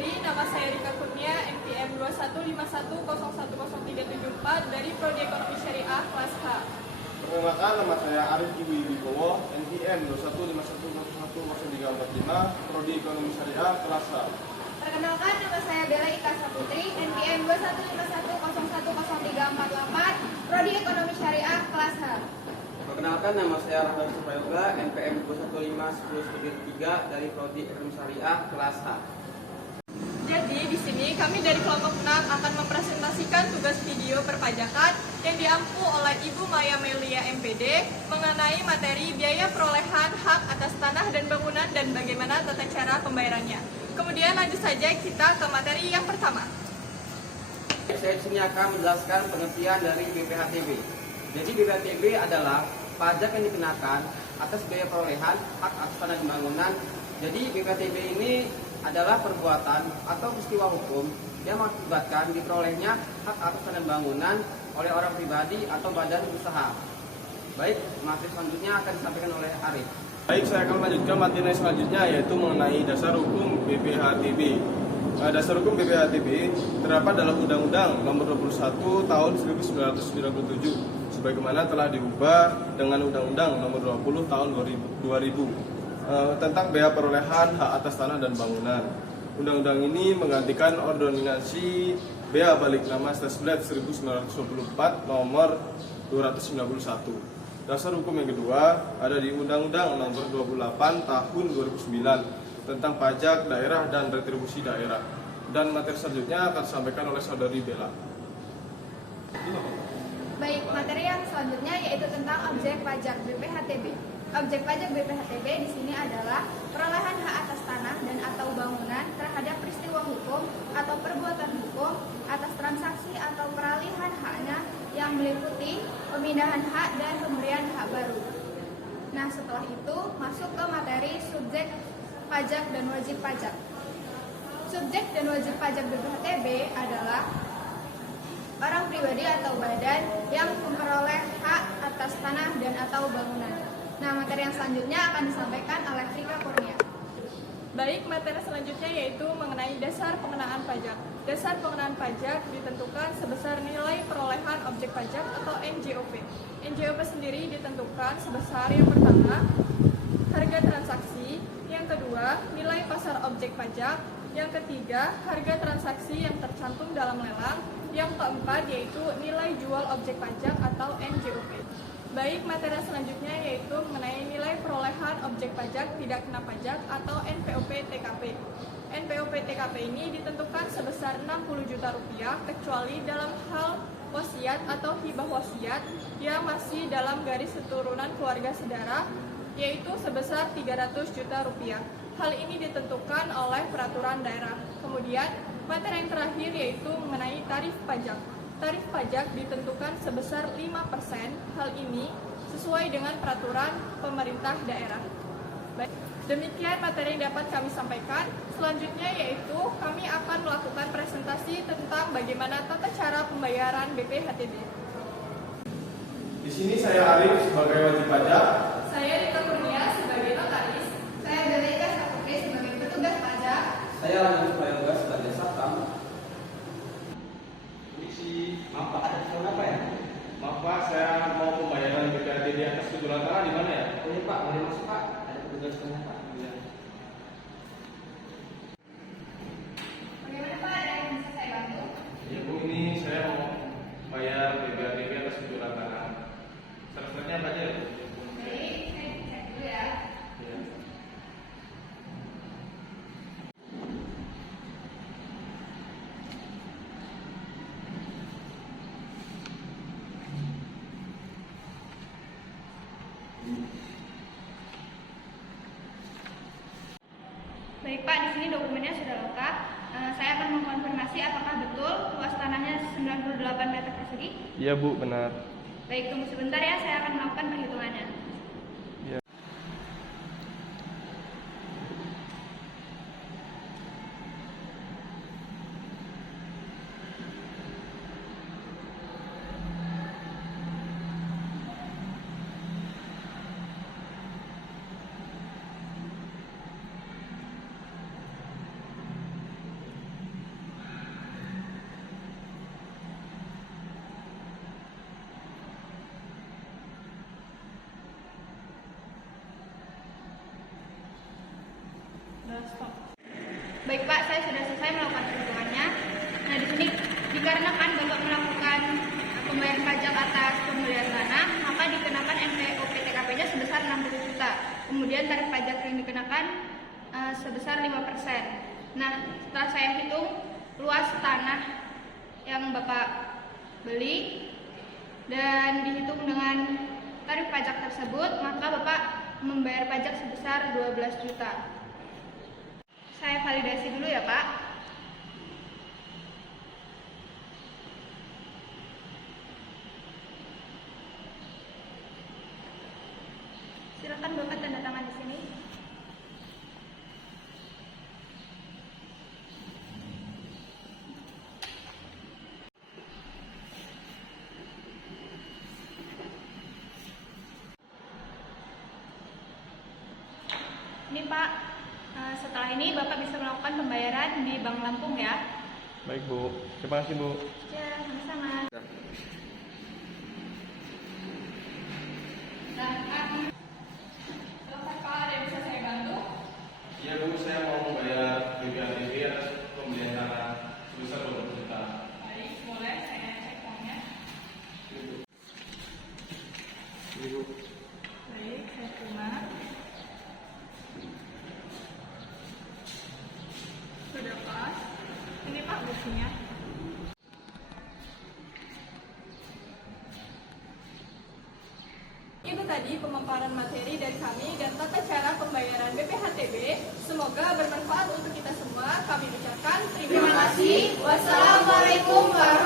diri, nama saya Rika Kurnia, NPM 21510103774 dari Prodi Ekonomi Syariah kelas H. Perkenalkan, nama saya Arif Iwi Wibowo, NPM 215101035, Prodi Ekonomi Syariah kelas H. Perkenalkan, nama saya Bella Ika Saputri, NPM 215101038, Prodi Ekonomi Syariah kelas H. Perkenalkan, nama saya Rahman Supayoga, NPM 2151013 dari Prodi Ekonomi Syariah kelas H. Jadi di sini kami dari kelompok 6 akan mempresentasikan tugas video perpajakan yang diampu oleh Ibu Maya Melia MPD mengenai materi biaya perolehan hak atas tanah dan bangunan dan bagaimana tata cara pembayarannya. Kemudian lanjut saja kita ke materi yang pertama. Saya di sini akan menjelaskan pengertian dari BPHTB. Jadi BPHTB adalah pajak yang dikenakan atas biaya perolehan hak atas tanah dan bangunan. Jadi BPHTB ini adalah perbuatan atau peristiwa hukum yang mengakibatkan diperolehnya hak atas tanah dan bangunan oleh orang pribadi atau badan usaha. Baik, materi selanjutnya akan disampaikan oleh Arif. Baik, saya akan melanjutkan materi selanjutnya yaitu mengenai dasar hukum BPHTB. Dasar hukum BPHTB terdapat dalam Undang-Undang Nomor 21 Tahun 1997 sebagaimana telah diubah dengan Undang-Undang Nomor 20 Tahun 2000 tentang biaya perolehan hak atas tanah dan bangunan. Undang-undang ini menggantikan Ordonansi Bea Balik Nama Stesblat 1924 Nomor 291. Dasar hukum yang kedua ada di Undang-Undang Nomor 28 Tahun 2009 tentang pajak daerah dan retribusi daerah. Dan materi selanjutnya akan disampaikan oleh saudari Bella. Baik, materi yang selanjutnya yaitu tentang objek pajak BPHTB. Objek pajak BPHTB di sini adalah perolehan hak atas tanah dan atau bangunan terhadap peristiwa hukum atau perbuatan hukum atas transaksi atau peralihan haknya yang meliputi pemindahan hak dan pemberian hak baru. Nah, setelah itu masuk ke materi subjek pajak dan wajib pajak. Subjek dan wajib pajak BPHTB adalah orang pribadi atau badan yang memperoleh hak atas tanah dan atau bangunan. Nah, materi yang selanjutnya akan disampaikan oleh Rika Kurnia. Baik, materi selanjutnya yaitu mengenai dasar pengenaan pajak. Dasar pengenaan pajak ditentukan sebesar nilai perolehan objek pajak atau NJOP. NJOP sendiri ditentukan sebesar yang pertama, harga transaksi, yang kedua, nilai pasar objek pajak, yang ketiga, harga transaksi yang tercantum dalam lelang, yang keempat yaitu nilai jual objek pajak atau NJOP. Baik, materi selanjutnya yaitu mengenai nilai perolehan objek pajak tidak kena pajak atau NPOP TKP. NPOP TKP ini ditentukan sebesar 60 juta rupiah kecuali dalam hal wasiat atau hibah wasiat yang masih dalam garis keturunan keluarga saudara yaitu sebesar 300 juta rupiah. Hal ini ditentukan oleh peraturan daerah. Kemudian, materi yang terakhir yaitu mengenai tarif pajak. Tarif pajak ditentukan sebesar 5%. Hal ini sesuai dengan peraturan pemerintah daerah. Baik, demikian materi yang dapat kami sampaikan. Selanjutnya yaitu kami akan melakukan presentasi tentang bagaimana tata cara pembayaran BPHTB. Di sini saya Arif sebagai wajib pajak. Saya Rika Kurnia sebagai notaris. Saya Bella Ika Saputri sebagai petugas pajak. Saya Rahman Supayoga sebagai satpam. Maaf Pak, ada diskon apa ya? Maaf Pak, saya mau pembayaran BPHTB atas kejualan tanah di mana ya? Oh iya Pak, boleh masuk Pak. Ada petugas sana Pak. Iya. Bagaimana Pak, ada yang bisa saya bantu? Ya Bu, ini saya mau bayar BPHTB atas kejualan tanah. Syarat-syaratnya apa aja ya? Baik, saya cek dulu ya. Ya. Baik Pak, di sini dokumennya sudah lengkap. Saya akan mengkonfirmasi apakah betul luas tanahnya 98 meter persegi. Iya Bu, benar. Baik, tunggu sebentar ya, saya akan melakukan perhitungannya. Ya. Pak, saya sudah selesai melakukan perhitungannya. Nah, di sini dikarenakan Bapak melakukan pembayaran pajak atas pembelian tanah, maka dikenakan NPOP TKP-nya sebesar 60 juta. Kemudian tarif pajak yang dikenakan sebesar 5%. Nah, setelah saya hitung luas tanah yang Bapak beli dan dihitung dengan tarif pajak tersebut, maka Bapak membayar pajak sebesar 12 juta. Saya validasi dulu ya, Pak. Silakan Bapak tanda tangan di sini. Ini Pak, setelah ini Bapak bisa melakukan pembayaran di Bank Lampung ya. Baik Bu, terima kasih Bu. Ya, sama-sama. Silakan Pak, ada yang bisa saya bantu? Iya Bu, saya mau membayar BPHTB atas pembelian tanah sebesar 20 juta. Baik, boleh saya cek uangnya. Ibu. Baik, saya terima. Sudah pas. Ini Pak bukunya. Itu tadi pemaparan materi dari kami dan tata cara pembayaran BPHTB. Semoga bermanfaat untuk kita semua. Kami ucapkan terima kasih. Wassalamualaikum warahmatullahi